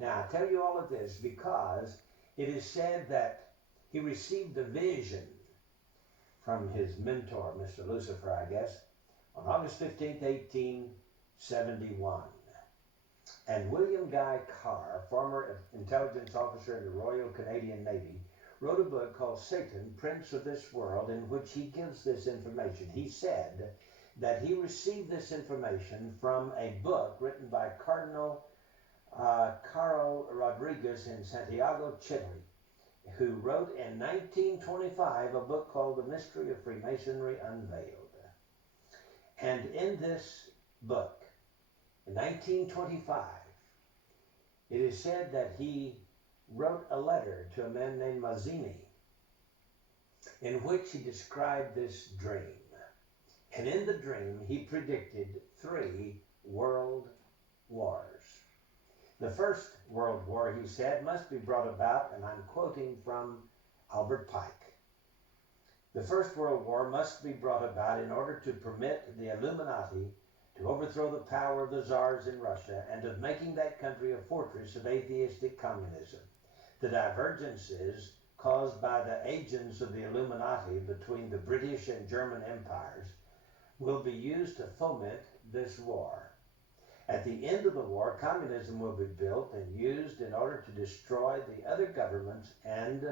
Now, I tell you all of this because it is said that he received a vision from his mentor, Mr. Lucifer, I guess, on August 15th, 1871. And William Guy Carr, former intelligence officer in the Royal Canadian Navy, wrote a book called Satan, Prince of this World, in which he gives this information. He said that he received this information from a book written by Cardinal Caro Rodriguez in Santiago, Chile, who wrote in 1925 a book called The Mystery of Freemasonry Unveiled. And in this book, in 1925, it is said that he wrote a letter to a man named Mazzini in which he described this dream. And in the dream, he predicted 3 world wars. The First World War, he said, must be brought about, and I'm quoting from Albert Pike. The First World War must be brought about in order to permit the Illuminati to overthrow the power of the czars in Russia and of making that country a fortress of atheistic communism. The divergences caused by the agents of the Illuminati between the British and German empires will be used to foment this war. At the end of the war, communism will be built and used in order to destroy the other governments and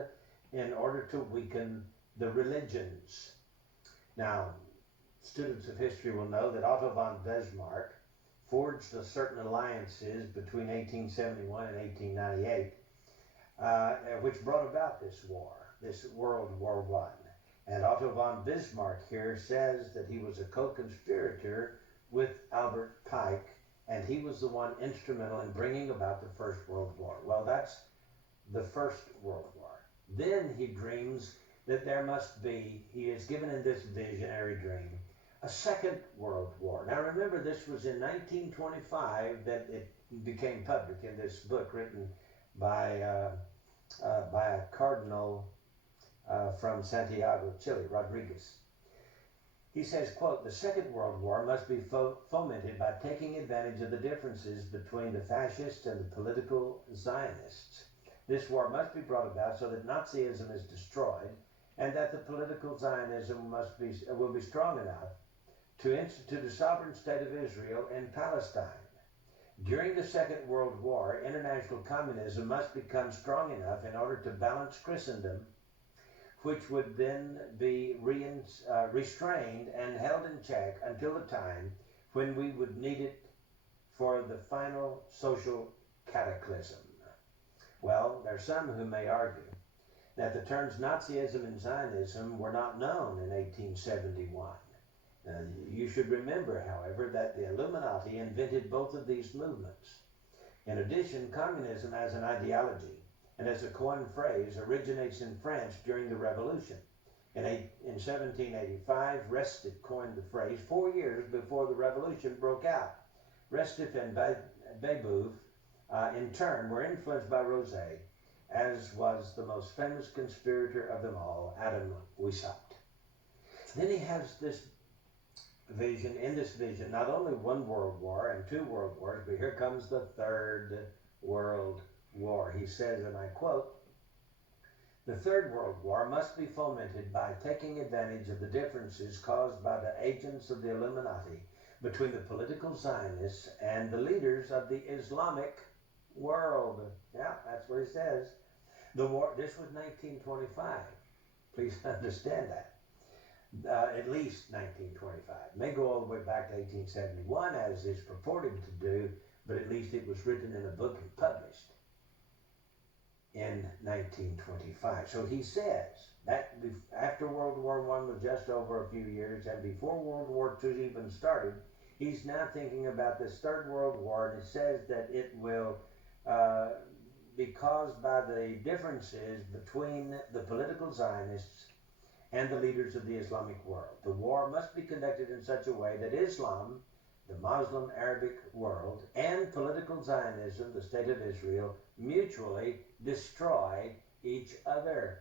in order to weaken the religions. Now, students of history will know that Otto von Bismarck forged certain alliances between 1871 and 1898, which brought about this war, this World War I. And Otto von Bismarck here says that he was a co-conspirator with Albert Pike, and he was the one instrumental in bringing about the First World War. Well, that's the First World War. Then he dreams that there must be, he is given in this visionary dream, a Second World War. Now remember, this was in 1925 that it became public in this book written by a cardinal from Santiago, Chile, Rodriguez. He says, quote, the Second World War must be fomented by taking advantage of the differences between the fascists and the political Zionists. This war must be brought about so that Nazism is destroyed and that the political Zionism will be strong enough to institute a sovereign state of Israel in Palestine. During the Second World War, international communism must become strong enough in order to balance Christendom, which would then be restrained and held in check until the time when we would need it for the final social cataclysm. Well, there are some who may argue that the terms Nazism and Zionism were not known in 1871. You should remember, however, that the Illuminati invented both of these movements. In addition, communism as an ideology and as a coined phrase originates in France during the Revolution. In 1785, Restif coined the phrase 4 years before the Revolution broke out. Restif and Babeuf, in turn, were influenced by Rosé, as was the most famous conspirator of them all, Adam Weishaupt. Then he has this vision, in this vision, not only 1 world war and 2 world wars, but here comes the Third World War. He says, and I quote, the Third World War must be fomented by taking advantage of the differences caused by the agents of the Illuminati between the political Zionists and the leaders of the Islamic world. Yeah, that's what he says. The war, this was 1925. Please understand that. At least 1925. May go all the way back to 1871, as is purported to do, but at least it was written in a book and published in 1925. So he says that after World War I was just over a few years, and before World War II even started, he's now thinking about this Third World War, and it says that it will be caused by the differences between the political Zionists and the leaders of the Islamic world. The war must be conducted in such a way that Islam, the Muslim Arabic world, and political Zionism, the State of Israel, mutually destroy each other.